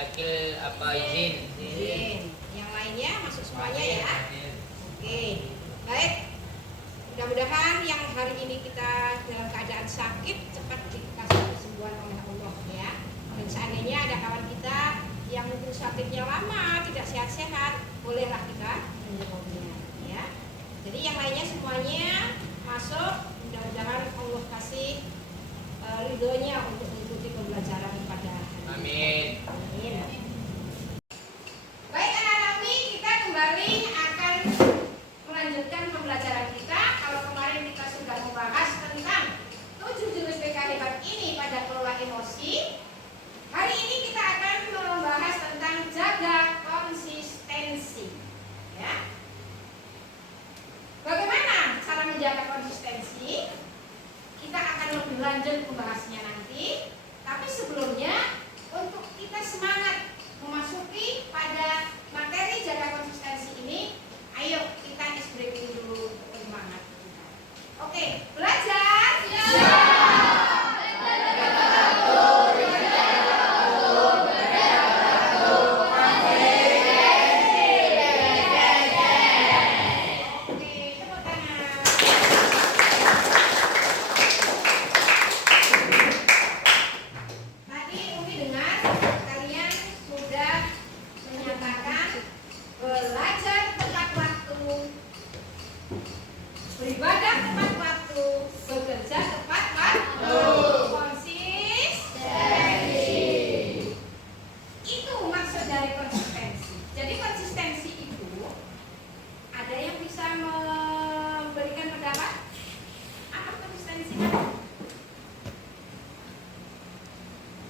Akil apa izin? Izin. Yang lainnya masuk semuanya ya. Oke. Baik. Mudah-mudahan yang hari ini kita dalam keadaan sakit cepat dikasih kesembuhan oleh Allah ya. Dan seandainya ada kawan kita yang mungkin sakitnya lama, tidak sehat-sehat, bolehlah kita menyembuhnya ya. Jadi yang lainnya semuanya masuk. Mudah-mudahan Allah kasih ridhonya untuk mengikuti pembelajaran pada hari ini. Amin. Amin. Baik anak-anak, kita kembali akan melanjutkan pembelajaran kita. Kalau kemarin kita sudah membahas tentang 7 jurus BK hebat ini pada kelola emosi, hari ini kita akan membahas tentang jaga konsistensi. Ya. Bagaimana cara menjaga konsistensi? Kita akan lebih lanjut membahasnya nanti. Tapi sebelumnya, untuk kita semangat memasuki pada materi jaga konsistensi ini, ayo kita is breaking dulu untuk semangat kita. Oke, belajar. Ya. Beribadah tepat waktu, bekerja tepat waktu, konsistensi. Itu maksud dari konsistensi. Jadi konsistensi itu ada yang bisa memberikan pendapat apa konsistensinya?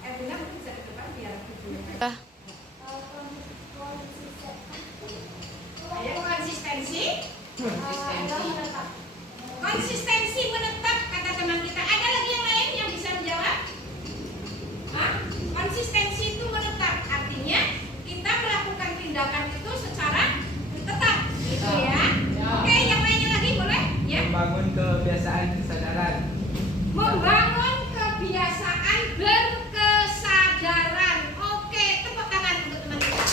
Erwina mungkin bisa ke depan biar videonya. Ayo konsistensi. Konsistensi menetap kata teman kita. Ada lagi yang lain yang bisa menjawab? Hah? Konsistensi itu menetap, artinya kita melakukan tindakan itu secara tetap, gitu ya. Oke, yang lainnya lagi boleh? Ya. Membangun kebiasaan kesadaran. Membangun kebiasaan berkesadaran. Oke, tepuk tangan untuk teman kita.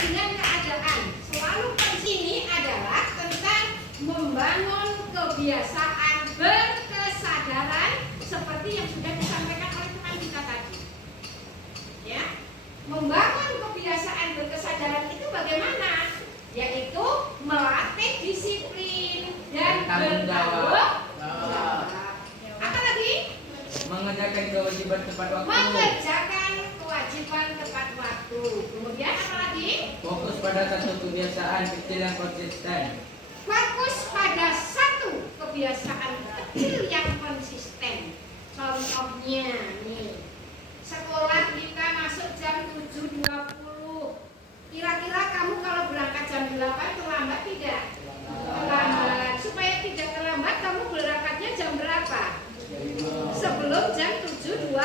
Dengan keadaan selalu ini adalah tentang membangun kebiasaan berkesadaran seperti yang sudah disampaikan oleh teman kita tadi. Ya, membangun kebiasaan berkesadaran itu bagaimana? Yaitu melatih disiplin dan bertanggung jawab. Apa lagi? Mengerjakan kewajiban tepat waktu. Mengerjakan kewajiban tepat waktu. Kemudian apa lagi? Fokus pada satu kebiasaan kecil yang konsisten. Fokus pada satu kebiasaan kecil yang konsisten. Contohnya nih, sekolah kita masuk jam 7.20. Kira-kira kamu kalau berangkat jam 8 terlambat tidak? Terlambat. Supaya tidak terlambat, kamu berangkatnya jam berapa? Sebelum jam 7.20.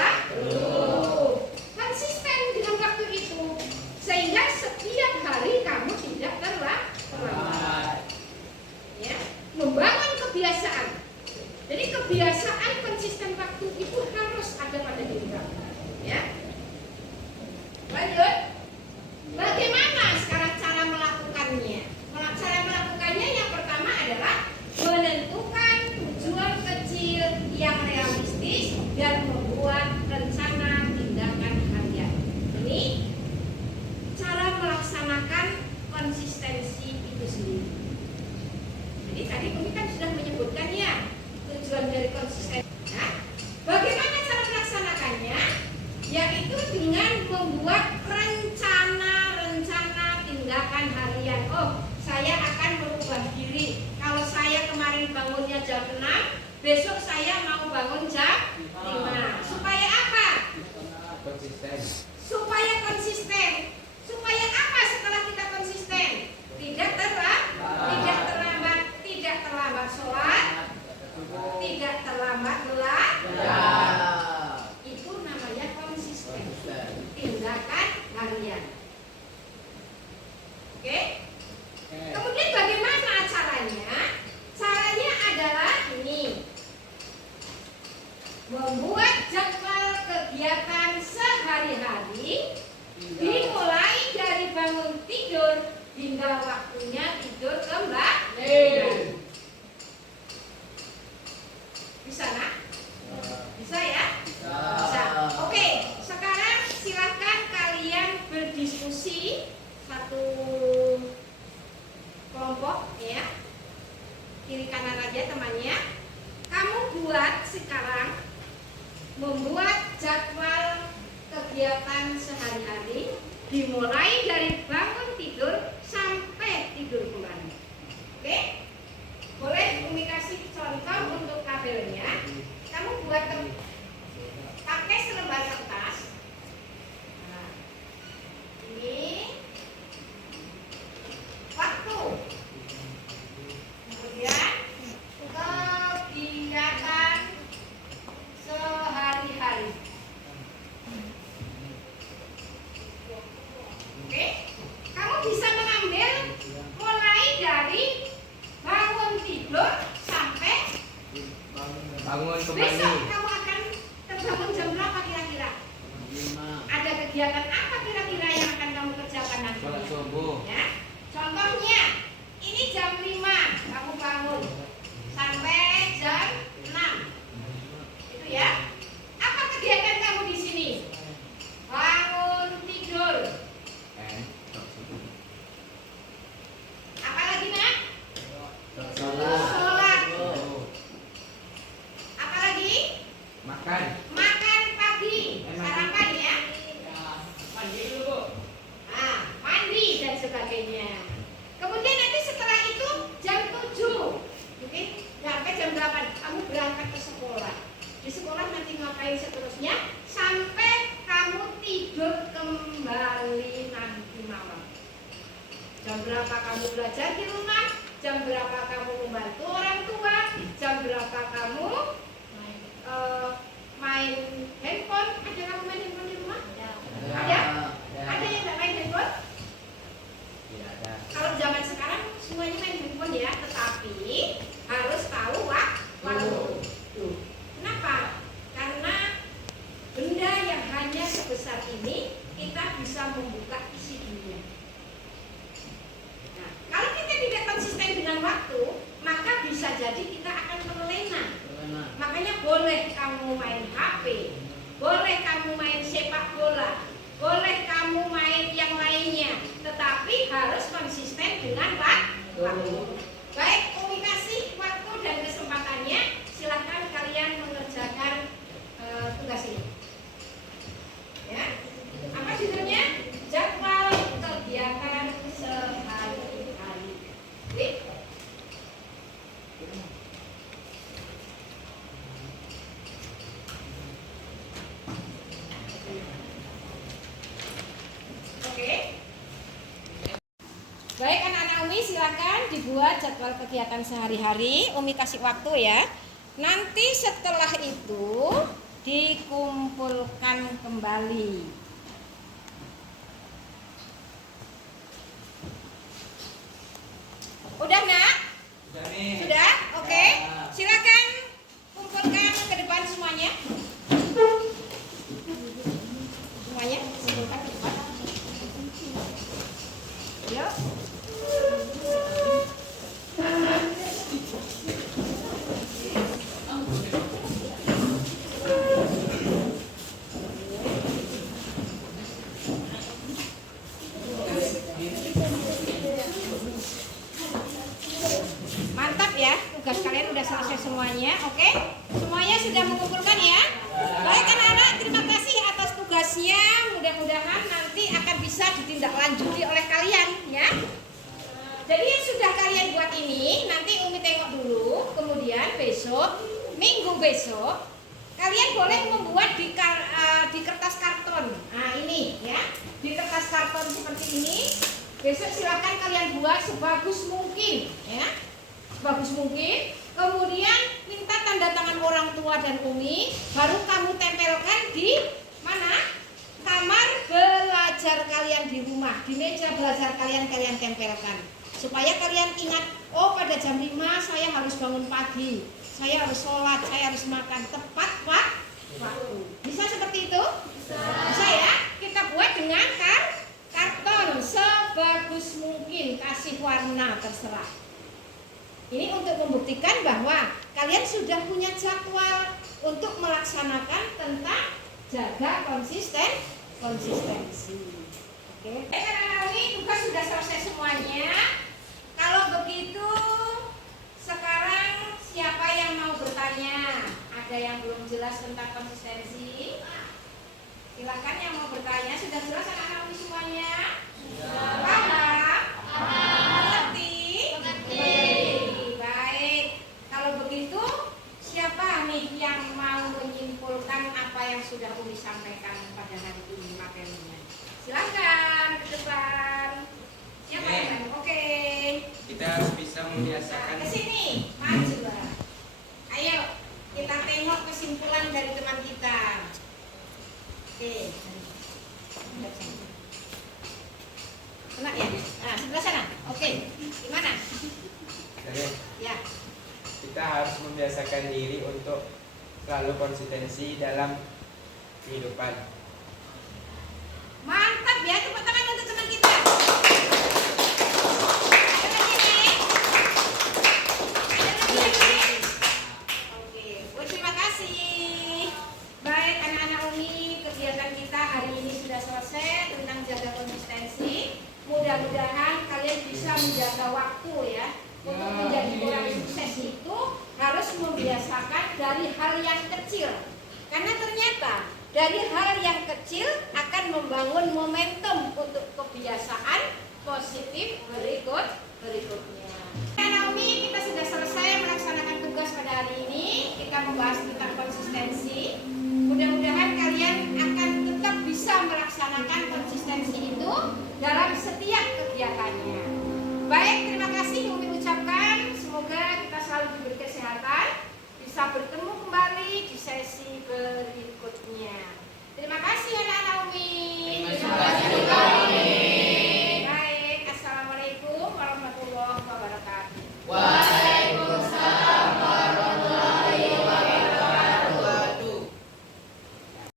Konsisten dengan waktu itu, sehingga setiap hari kamu tidak terlambat. Ya, membangun kebiasaan. Jadi kebiasaan konsisten waktu itu harus ada pada diri kamu. Ya. Lanjut. Bagaimana sekarang? membuat jadwal kegiatan sehari-hari dimulai dari bangun tidur hingga waktunya tidur kembali. Bisa nak? Bisa ya? Bisa. Oke, sekarang silahkan kalian berdiskusi satu kelompok ya. Kiri kanan aja temannya. Kamu buat sekarang membuat jadwal kegiatan sehari-hari dimulai dari bangun tidur sampai tidur kembali. Oke? Boleh Umi kasih contoh untuk tabelnya. Kamu buat pakai selembar kertas. Nah, ini waktu. Kemudian kegiatan sehari-hari. Oke, kamu bisa mengambil mulai dari bangun tidur sampai Bangun besok. kembali. Kamu akan terbangun jam berapa kira-kira? Ada kegiatan apa kira-kira yang akan kamu kerjakan nanti? Sholat subuh. Ya, contohnya ini jam 5 kamu bangun sampai jam 6. Itu ya. Apa kegiatan kamu di sini? Bangun tidur. Apa lagi nak? Sholat. Apa lagi? Makan. Makan pagi. Sarapan ya. Mandi dulu. Nah, mandi dan sebagainya. Kemudian nanti setelah itu jam 7. Oke, sampai jam 8 kamu berangkat ke sekolah. Di sekolah nanti ngapain seterusnya sampai kamu tidur kembali nanti malam. Jam berapa kamu belajar di rumah? Jam berapa kamu membantu orang tua? Jam berapa kamu main handphone? Ada kamu main handphone di rumah? Ada? Ada yang nggak main handphone? Tidak ada. Kalau zaman sekarang semuanya main handphone ya, tetapi harus tahu waktu. Kenapa? Karena benda yang hanya sebesar ini kita bisa membuka isi dunia. Nah, kalau kita tidak konsisten dengan waktu, maka bisa jadi kita akan terlena. Makanya boleh kamu main HP, boleh kamu main sepak bola, boleh kamu main yang lainnya, tetapi harus konsisten dengan waktu. Baik, Umi kasih waktu dan kesempatannya. Silahkan kalian mengerjakan tugas ini. Ya, apa judulnya? Jadwal kegiatan sehari-hari. Oke? Oke. Baik anak-anak Umi, silakan dibuat jadwal kegiatan sehari-hari. Umi kasih waktu ya. Nanti setelah itu dikumpulkan kembali. Udah nak? Sudah nih. Sudah? Oke. Silakan kumpulkan ke depan semuanya. Semuanya kumpulkan ke depan. Yuk. Mantap ya, tugas kalian udah selesai semuanya, oke? Semuanya sudah mengumpulkan ya? Baik anak-anak, terima kasih atas tugasnya. Mudah-mudahan nanti akan bisa ditindaklanjuti oleh kalian ya. Jadi yang sudah kalian buat ini, nanti Umi tengok dulu. Kemudian besok, minggu besok, kalian boleh membuat di kertas karton. Nah ini ya, di kertas karton seperti ini. Besok silakan kalian buat sebagus mungkin ya. Bagus mungkin, kemudian minta tanda tangan orang tua dan Umi, baru kamu tempelkan di mana? Kamar belajar kalian di rumah, di meja belajar kalian tempelkan, supaya kalian ingat, oh pada jam 5 saya harus bangun pagi, saya harus sholat, saya harus makan tepat terserah. Ini untuk membuktikan bahwa kalian sudah punya jadwal untuk melaksanakan tentang jaga konsistensi. Oke. Karena ini tugas sudah selesai semuanya. Kalau begitu, sekarang siapa yang mau bertanya? Ada yang belum jelas tentang konsistensi? Silakan yang mau bertanya. Sudah jelas anak-anak ini semuanya? Sudah. Paham? Mengerti? Baik. Kalau begitu, siapa nih yang mau menyimpulkan apa yang sudah Umi sampaikan pada hari ini materinya? Silakan ke depan. Siapa yang mau? Oke. Kita harus bisa membiasakan. Ke sini, maju. Ayo, kita tengok kesimpulan dari teman kita. Oke. Kena ya? Nah, sebelah sana. Oke. Gimana? Ya. Kita harus membiasakan diri untuk selalu konsistensi dalam kehidupan. Mantap ya, tepuk tangan untuk teman kita. Ada lagi? Ada lagi? Oke, terima kasih. Baik anak-anak Umi, kegiatan kita hari ini sudah selesai tentang jaga konsistensi. Mudah-mudahan kalian bisa menjaga waktu ya. Untuk menjadi orang sukses itu harus membiasakan dari hal yang kecil. Karena ternyata dari hal yang kecil akan membangun momentum untuk kebiasaan positif berikutnya. Naomi, kita sudah selesai melaksanakan tugas pada hari ini. Kita membahas tentang konsistensi.